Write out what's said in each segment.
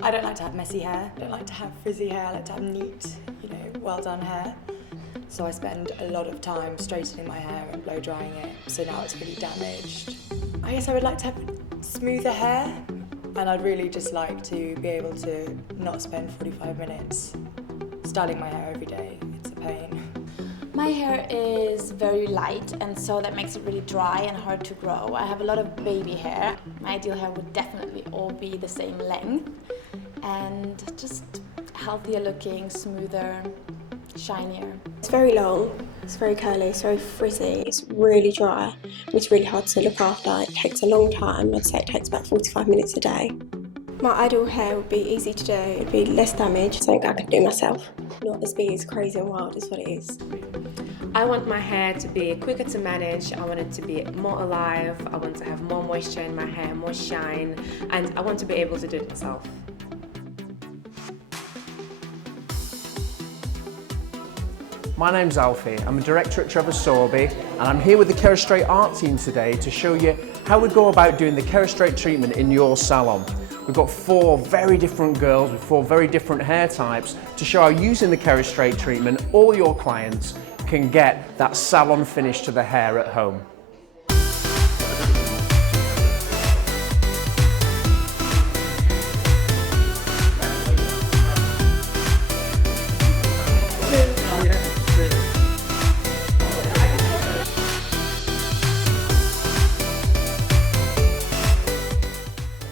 I don't like to have messy hair. I don't like to have frizzy hair. I like to have neat, well done hair. So I spend a lot of time straightening my hair and blow drying it, so now it's really damaged. I guess I would like to have smoother hair, and I'd really just like to be able to not spend 45 minutes styling my hair every day. It's a pain. My hair is very light, and so that makes it really dry and hard to grow. I have a lot of baby hair. My ideal hair would definitely all be the same length and just healthier looking, smoother, shinier. It's very long, it's very curly, it's very frizzy, it's really dry, it's really hard to look after. It takes a long time. I'd say it takes about 45 minutes a day. My ideal hair would be easy to do, it'd be less damage, something I could do myself. Not as big, as crazy and wild as what it is. I want my hair to be quicker to manage, I want it to be more alive, I want to have more moisture in my hair, more shine, and I want to be able to do it myself. My name's Alfie, I'm a director at Trevor Sorbie, and I'm here with the KeraStraight art team today to show you how we go about doing the KeraStraight treatment in your salon. We've got 4 very different girls with 4 very different hair types to show how using the KeraStraight treatment, all your clients can get that salon finish to the hair at home.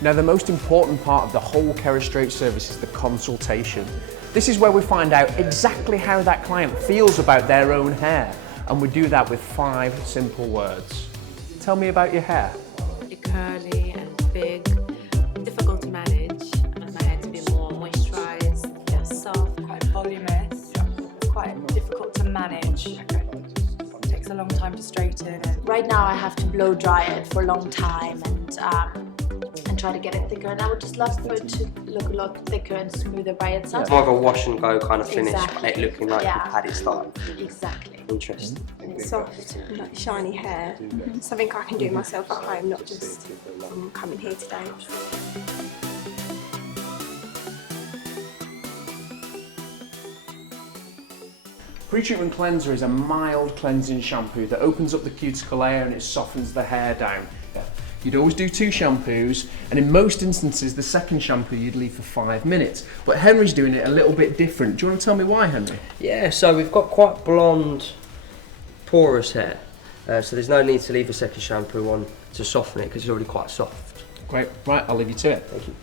Now, the most important part of the whole KeraStraight service is the consultation. This is where we find out exactly how that client feels about their own hair, and we do that with 5 simple words. Tell me about your hair. Curly and big, difficult to manage. I want my hair to be more moisturised, soft. Quite voluminous, quite difficult to manage. Takes a long time to straighten it. Right now I have to blow dry it for a long time and try to get it thicker, and I would just love for it to look a lot thicker and smoother by itself. It's more of a wash and go kind of finish, Exactly. it looking like you've had it started. Exactly. Interesting. It's soft, like shiny hair, something I can do myself at home, not just coming here today. Pre-treatment cleanser is a mild cleansing shampoo that opens up the cuticle layer and it softens the hair down. You'd always do 2 shampoos, and in most instances the second shampoo you'd leave for 5 minutes. But Henry's doing it a little bit different. Do you want to tell me why, Henry? Yeah, so we've got quite blonde, porous hair, so there's no need to leave a second shampoo on to soften it because it's already quite soft. Great, right, I'll leave you to it. Thank you.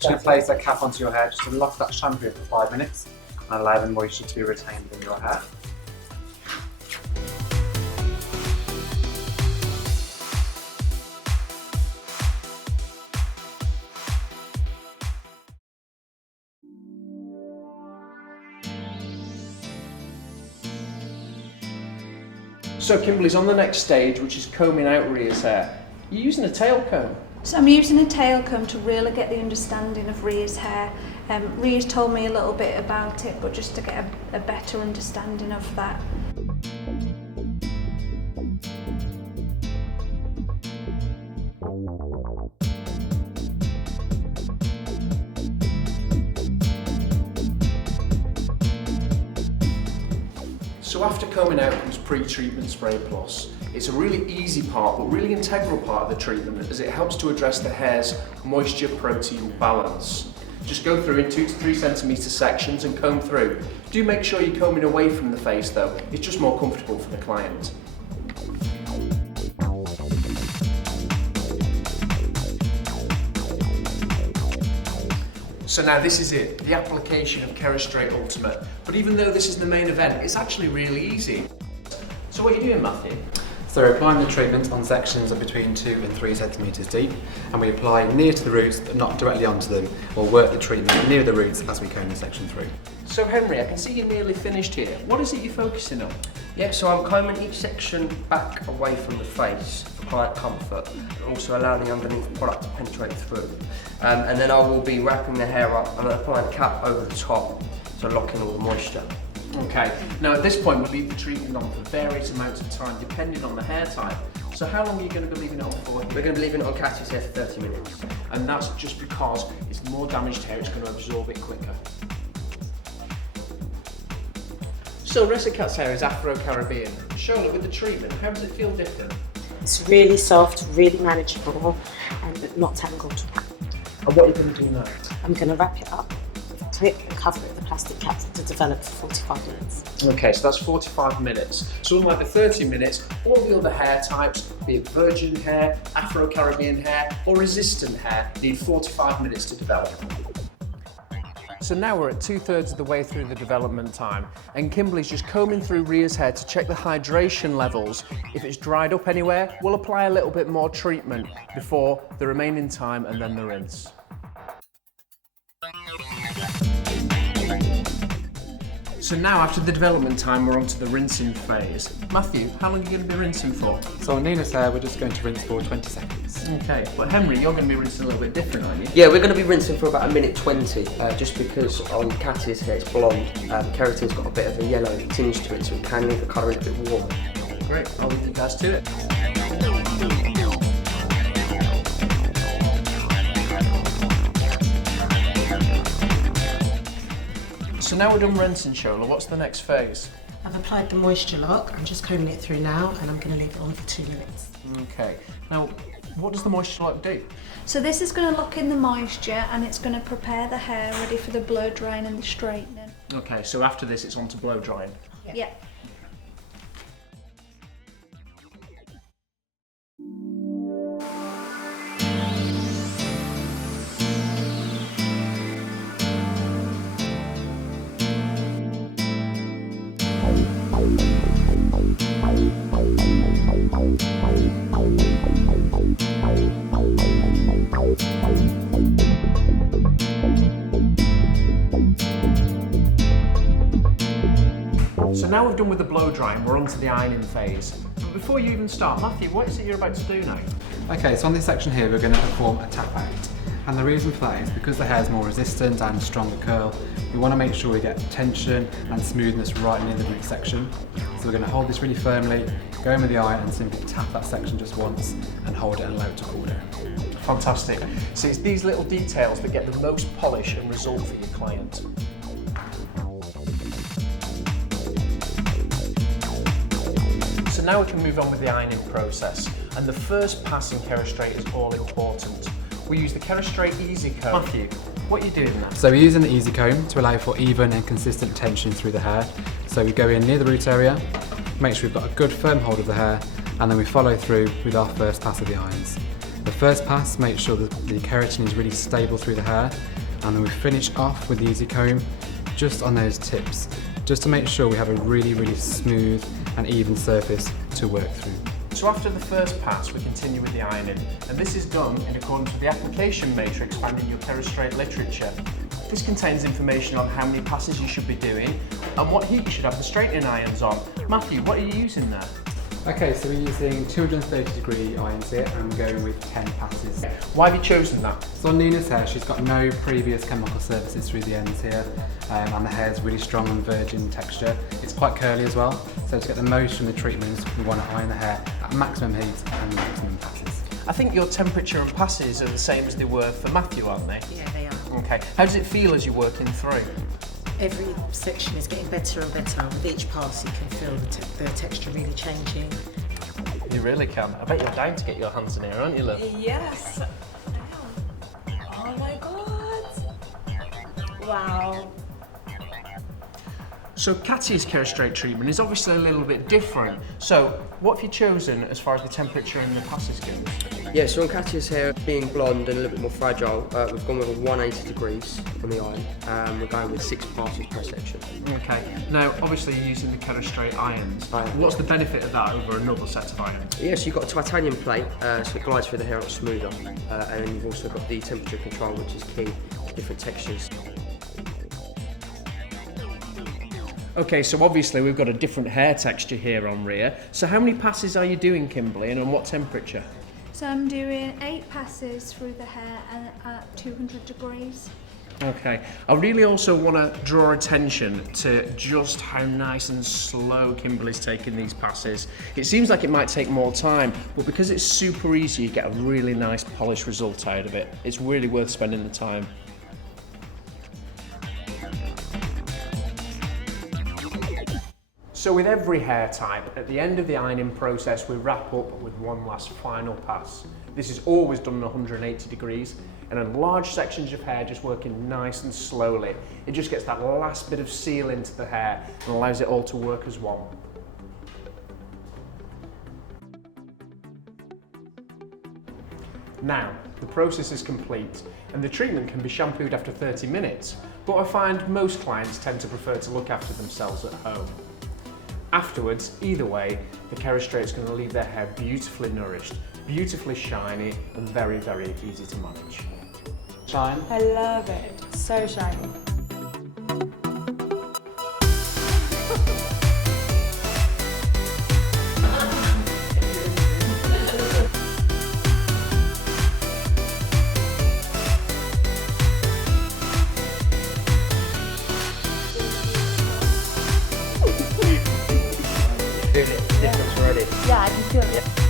Just place a cap onto your hair just to lock that shampoo for 5 minutes and allow the moisture to be retained in your hair. So Kimberly's on the next stage, which is combing out Ria's hair. You're using a tail comb. So I'm using a tail comb to really get the understanding of Ria's hair. Ria's told me a little bit about it, but just to get a better understanding of that. So after combing out comes pre-treatment spray plus. It's a really easy part, but really integral part of the treatment as it helps to address the hair's moisture-protein balance. Just go through in 2 to 3 centimetre sections and comb through. Do make sure you're combing away from the face though, it's just more comfortable for the client. So now this is it, the application of KeraStraight Ultimate. But even though this is the main event, it's actually really easy. So what are you doing, Matthew? So we're applying the treatment on sections of between 2 and 3 centimetres deep, and we apply near to the roots but not directly onto them, or work the treatment near the roots as we comb the section through. So Henry, I can see you're nearly finished here. What is it you're focusing on? Yeah, so I'm combing each section back away from the face for client comfort, and also allowing the underneath product to penetrate through. And then I will be wrapping the hair up and applying a cap over the top to lock in all the moisture. Okay, now at this point we'll leave the treatment on for various amounts of time depending on the hair type. So how long are you going to be leaving it on for? We're going to be leaving it on Katya's hair for 30 minutes. And that's just because it's more damaged hair, it's going to absorb it quicker. So rest of Kat's hair is Afro-Caribbean. Shola, with the treatment, how does it feel different? It's really soft, really manageable, and not tangled. And what are you going to do now? I'm going to wrap it up, clip and cover it with a plastic cap to develop for 45 minutes. Okay, so that's 45 minutes. So unlike the 30 minutes, all the other hair types, be it virgin hair, Afro-Caribbean hair, or resistant hair, need 45 minutes to develop. So now we're at 2/3 of the way through the development time, and Kimberly's just combing through Ria's hair to check the hydration levels. If it's dried up anywhere, we'll apply a little bit more treatment before the remaining time and then the rinse. So now after the development time, we're on to the rinsing phase. Matthew, how long are you going to be rinsing for? So on Nina's hair, we're just going to rinse for 20 seconds. Okay, but Henry, you're going to be rinsing a little bit different, aren't you? Yeah, we're going to be rinsing for about 1:20, just because on Katya's hair it's blonde. Keratin's got a bit of a yellow tinge to it, so we can leave the colour a bit warm. Great, I'll leave you guys to it. So now we're done rinsing, Shola, what's the next phase? I've applied the moisture lock. I'm just combing it through now, and I'm going to leave it on for 2 minutes. Okay, now what does the moisture lock do? So this is going to lock in the moisture and it's going to prepare the hair ready for the blow drying and the straightening. Okay, so after this it's on to blow drying. Yeah. So now we've done with the blow drying, we're on to the ironing phase. But before you even start, Matthew, what is it you're about to do now? Okay, so on this section here, we're going to perform a tap out. And the reason for that is because the hair is more resistant and stronger curl, we want to make sure we get tension and smoothness right near the root section. So we're going to hold this really firmly, go in with the iron and simply tap that section just once and hold it and allow it to cool down. Fantastic. So it's these little details that get the most polish and result for your client. So now we can move on with the ironing process. And the first pass in KeraStraight is all important. We use the KeraStraight Easy Comb. Matthew, what are you doing now? So we're using the Easy Comb to allow for even and consistent tension through the hair. So we go in near the root area, make sure we've got a good firm hold of the hair, and then we follow through with our first pass of the irons. The first pass makes sure that the keratin is really stable through the hair, and then we finish off with the Easy Comb just on those tips, just to make sure we have a really smooth and even surface to work through. So after the first pass, we continue with the ironing, and this is done in accordance with the application matrix found in your KeraStraight literature. This contains information on how many passes you should be doing and what heat you should have the straightening irons on. Matthew, what are you using there? Okay, so we're using 230-degree irons here, and we're going with 10 passes. Why have you chosen that? So on Nina's hair, she's got no previous chemical surfaces through the ends here, and the hair is really strong and virgin texture. It's quite curly as well, so to get the most from the treatments, we want to iron the hair at maximum heat and maximum passes. I think your temperature and passes are the same as they were for Matthew, aren't they? Yeah, they are. Okay. How does it feel as you're working through? Every section is getting better and better. With each pass, you can feel the texture really changing. You really can. I bet you're dying to get your hands in here, aren't you, Liv? Yes. Oh my god. Wow. So Katya's KeraStraight treatment is obviously a little bit different. So what have you chosen as far as the temperature and the passes goes? Yeah, so on Katya's hair being blonde and a little bit more fragile, we've gone with a 180 degrees on the iron. We're going with 6 passes per section. Okay. Now, obviously you're using the KeraStraight irons. What's the benefit of that over another set of irons? Yeah, so you've got a titanium plate, so it glides through the hair a lot smoother. And then you've also got the temperature control, which is key to different textures. Okay, so obviously we've got a different hair texture here on Ria. So how many passes are you doing, Kimberly, and on what temperature? So I'm doing 8 passes through the hair and at 200 degrees. Okay, I really also want to draw attention to just how nice and slow Kimberly's taking these passes. It seems like it might take more time, but because it's super easy, you get a really nice polished result out of it. It's really worth spending the time. So with every hair type, at the end of the ironing process, we wrap up with one last final pass. This is always done at 180 degrees, and on large sections of hair, just working nice and slowly. It just gets that last bit of seal into the hair and allows it all to work as one. Now, the process is complete, and the treatment can be shampooed after 30 minutes, but I find most clients tend to prefer to look after themselves at home. Afterwards, either way, the KeraStraight is going to leave their hair beautifully nourished, beautifully shiny, and very, very easy to manage. Shine. I love it. So shiny. Doing it, difference already. Yeah, I can feel it.